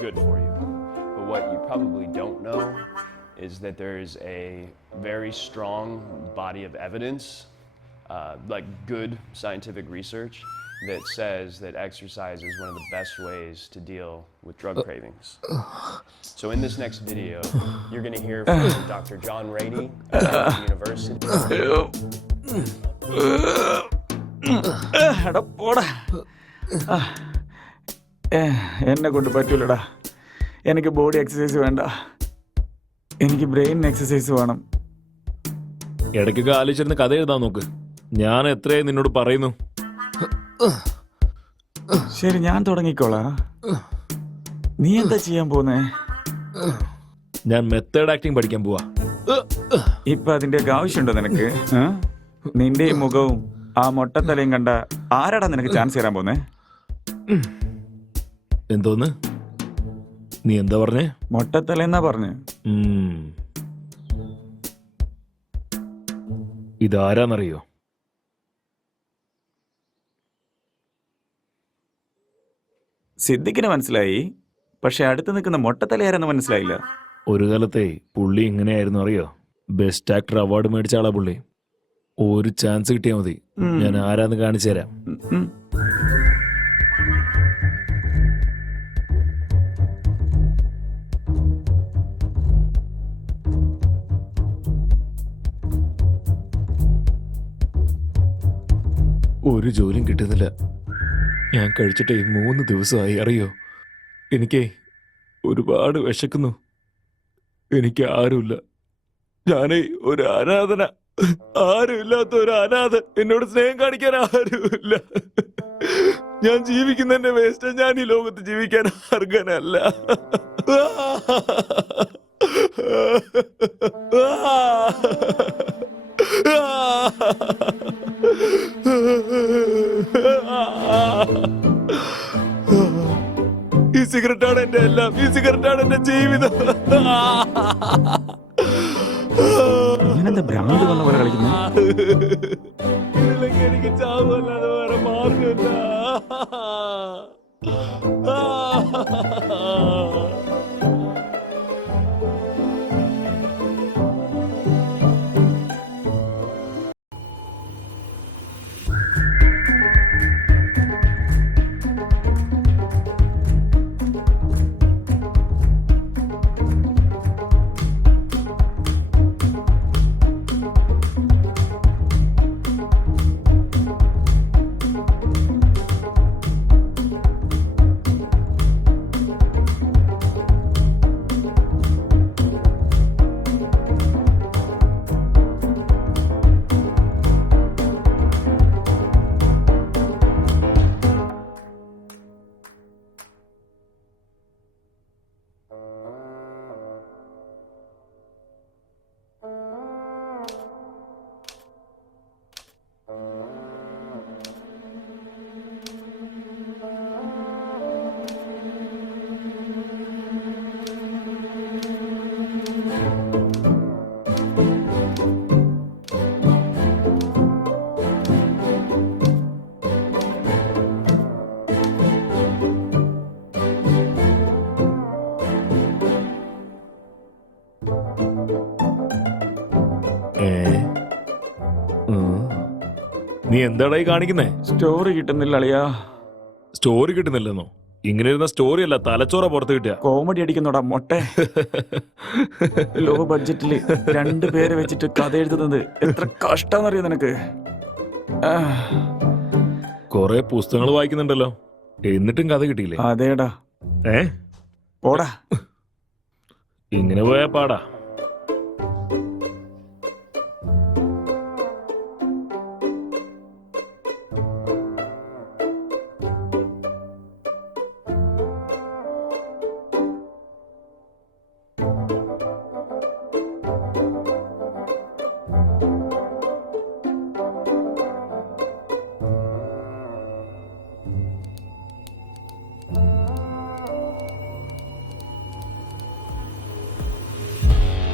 good for you. But what you probably don't know is that there's a very strong body of evidence, like good scientific research, that says that exercise is one of the best ways to deal with drug cravings. So in this next video, you're going to hear from Dr. John Rady at Stanford University. എടാ പോടാ. എന്നെ കൊണ്ട് പറ്റൂലടാ. എനിക്ക് body exercise വേണ്ട, എനിക്ക് brain exercise വേണം. ഇടയ്ക്കൊക്കെ ആലോചിച്ചിരുന്ന് കഥ എഴുതാൻ നോക്ക്. ഞാൻ എത്രയായി നിന്നോട് പറയുന്നു. ശരി, ഞാൻ തുടങ്ങിക്കോളാം. നീ എന്താ ചെയ്യാൻ പോന്നേ? ഞാൻ മെത്തേഡ് ആക്ടിങ് പഠിക്കാൻ പോവാ. ഇപ്പൊ അതിന്റെയൊക്കെ ആവശ്യമുണ്ടോ നിനക്ക്? നിന്റെ ഈ മുഖവും ആ മൊട്ടത്തലയും കണ്ട ആരാടാ നിനക്ക് ചാൻസ് തരാൻ പോന്നേ? എന്തോന്ന്? നീ എന്താ പറഞ്ഞേ? മൊട്ടത്തല എന്നാ പറഞ്ഞേ. ഇതാരാന്നറിയോ? സിദ്ദിഖിന് മനസ്സിലായി, പക്ഷെ അടുത്ത് നിൽക്കുന്ന മൊട്ടത്തലയാരെന്ന് മനസ്സിലായില്ല. ഒരു കാലത്തെ പുള്ളി ഇങ്ങനെയായിരുന്നു അറിയോ? ബെസ്റ്റ് ആക്ടർ അവാർഡ് മേടിച്ച ആളാ പുള്ളി. ഒരു ചാൻസ് കിട്ടിയാൽ മതി, ഞാൻ ആരാന്ന് കാണിച്ചു തരാം. ഒരു ജോലിയും കിട്ടുന്നില്ല. ഞാൻ കഴിച്ചിട്ടേ 3 ദിവസമായി അറിയോ? എനിക്കേ ഒരുപാട് വിശക്കുന്നു. എനിക്ക് ആരുമില്ല. ഞാനേ ഒരു അനാഥന. ആരുമില്ലാത്ത ഒരു അനാഥ. എന്നോട് സ്നേഹം കാണിക്കാൻ ആരുമില്ല. ഞാൻ ജീവിക്കുന്നതിന്റെ വേസ്റ്റ്. ഞാൻ ഈ ലോകത്ത് ജീവിക്കാൻ അർഹനല്ല. ഈ സിഗരറ്റാണ് എന്റെ എല്ലാം. ഈ സിഗരറ്റാണ് എന്റെ ജീവിതം. ഭ്രാന്ത് വന്ന പോലെ കളിക്കുന്നു. എനിക്ക് ചാവല്ലാതെ വേറെ മാർഗമില്ല. നീ എന്താടായി കാണിക്കുന്നേ? സ്റ്റോറി കിട്ടുന്നില്ല അളിയാ. സ്റ്റോറി കിട്ടുന്നില്ലെന്നോ? ഇങ്ങനെ ഇരുന്ന സ്റ്റോറി അല്ല, തലച്ചോറ പുറത്ത് കിട്ടിയ. കോമഡി അടിക്കുന്നോടാ മൊട്ടെ. ലോ ബഡ്ജറ്റില് 2 പേരെ വെച്ചിട്ട് കഥ എഴുതുന്നത് എത്ര കഷ്ടാന്നറിയോ നിനക്ക്? കൊറേ പുസ്തകങ്ങൾ വായിക്കുന്നുണ്ടല്ലോ, എന്നിട്ടും കഥ കിട്ടിയില്ലേ? അതേടാ. പോടാ. ഇങ്ങനെ പോയാ പാടാ.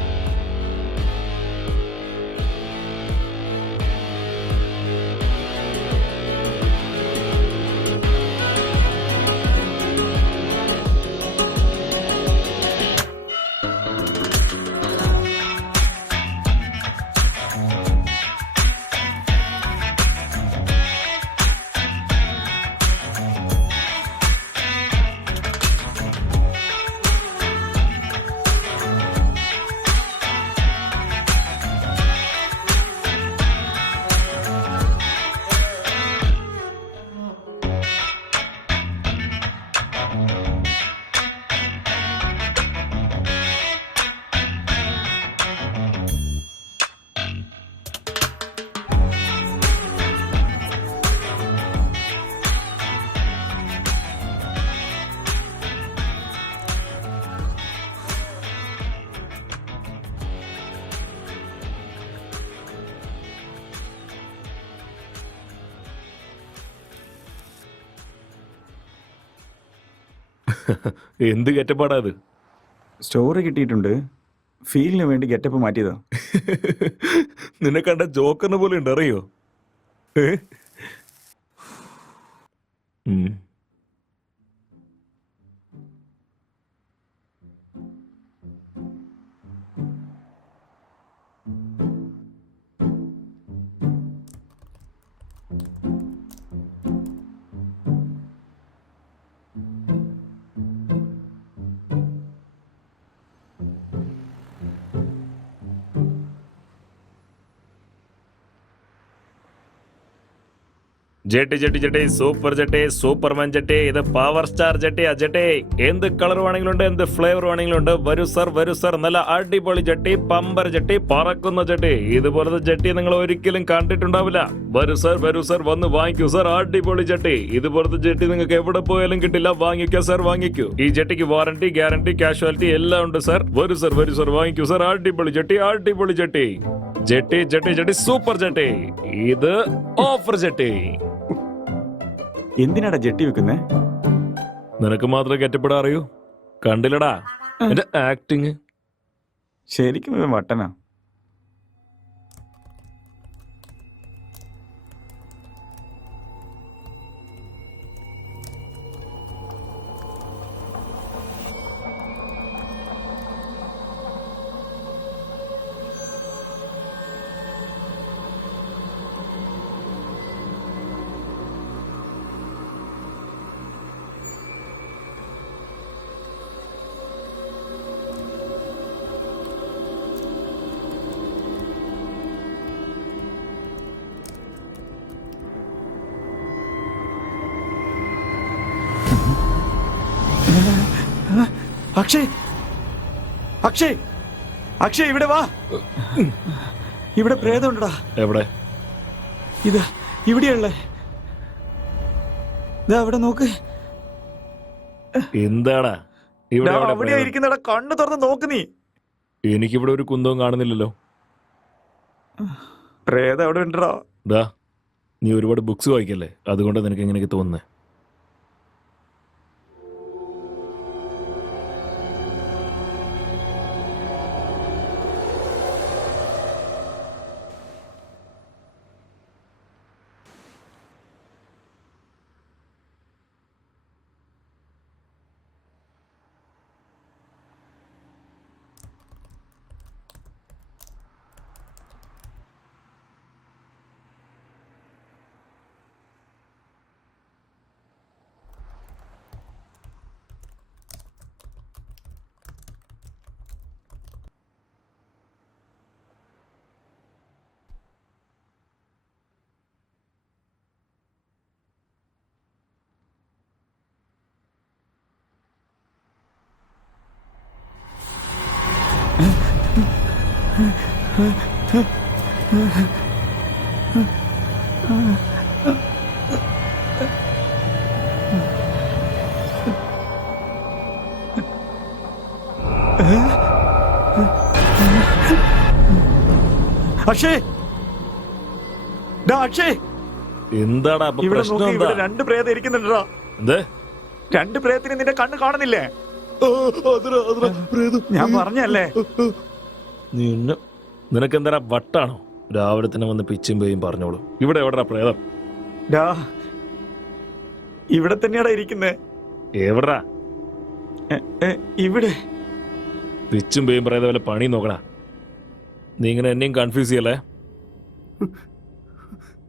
എന്ത് കെറ്റപ്പാടാ അത്? സ്റ്റോറി കിട്ടിയിട്ടുണ്ട്, ഫീലിന് വേണ്ടി ഗെറ്റപ്പ് മാറ്റിയതാ. നിന്നെ കണ്ട ജോക്കറിനെ പോലെ ഉണ്ട്, അറിയോ? ഏ? ഉം. Jetty jetty jetty, super jetty, Superman jetty, ഇത് പവർ സ്റ്റാർ ജെട്ടിയാ ജെട്ടി. എന്ത് കളർ വേണമെങ്കിലും ഉണ്ട്, എന്ത് ഫ്ലേവർ വേണമെങ്കിലും ഉണ്ട്. വരൂ സർ, നല്ല അടിപൊളി ജെട്ടി, പമ്പർ ജെട്ടി, പറക്കുന്ന ജെട്ടി. ഇതുപോലത്തെ ജെട്ടി നിങ്ങൾ ഒരിക്കലും കണ്ടിട്ടുണ്ടാവില്ല. വരൂ സർ, വന്ന് വാങ്ങിക്കൂ സർ, അടിപൊളി ജെട്ടി. ഇതുപോലത്തെ ജെട്ടി നിങ്ങൾക്ക് എവിടെ പോയാലും കിട്ടില്ല. വാങ്ങിക്കോ സർ, വാങ്ങിക്കൂ. ഈ ജെട്ടിക്ക് വാറന്റി, ഗ്യാരണ്ടി, കാഷ്വാലിറ്റി എല്ലാം ഉണ്ട് സർ. വരൂ സർ, വാങ്ങിക്കൂ സർ, അടിപൊളി ജെട്ടി, അടിപൊളി jetty. Jetty jetty jetty, super jetty. ഇത് ഓഫർ ജെട്ടി. എന്തിനാടാ ജെട്ടി വെക്കുന്നേ? നിനക്ക് മാത്രമേ കെറ്റപ്പെടാ അറിയൂ. കണ്ടില്ലടാ എന്റെ ആക്ടിങ്. ശരിക്കും ഇവൻ വട്ടനാ. അക്ഷയ്, അക്ഷയ്, അക്ഷയ് ഇവിടെ വാ. ഇവിടെ പ്രേതമുണ്ടടാ. എവിടെ? ഇതാ ഇവിടെയുള്ളേ. ഇതാ അവിടെ നോക്ക്. എന്താടാ ഇവിടെ? അവിടെയാ ഇരിക്കുന്നടാ, കണ്ണു തുറന്ന് നോക്ക് നീ. എനിക്കിവിടെ ഒരു കുന്തവും കാണുന്നില്ലല്ലോ. പ്രേതം അവിടെ ഉണ്ടടാ. ഡാ, നീ ഒരുപാട് ബുക്സ് വായിക്കല്ലേ, അതുകൊണ്ട് നിനക്ക് എങ്ങനെയൊക്കെ തോന്നുന്നേ. അക്ഷയ്, അക്ഷയ്, എന്താടാ അപ്പൊ ഇവിടെ പ്രശ്നം? നോക്കി, എന്താ? ഇവിടെ രണ്ട് പ്രേതം ഇരിക്കുന്നുണ്ടാ. എന്തേ? രണ്ട് പ്രേതത്തിന് നിന്റെ കണ്ണ് കാണുന്നില്ലേ? ഞാൻ പറഞ്ഞല്ലേ. നിനക്ക് എന്താ വട്ടാണോ? രാവിലെ തന്നെ വന്ന് പിച്ചും പേയും പറഞ്ഞോളൂ. ഇവിടെ എവിടാ പ്രേതം? ഇവിടെ തന്നെയാടാ ഇരിക്കുന്നേ. എവിടാ? ഇവിടെ. പിച്ചും പേയും പ്രേതം വല്ല പണി നോക്കടാ. നീ ഇങ്ങനെ എന്നെയും കൺഫ്യൂസ് ചെയ്യല്ലേ.